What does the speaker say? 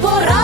por ahí.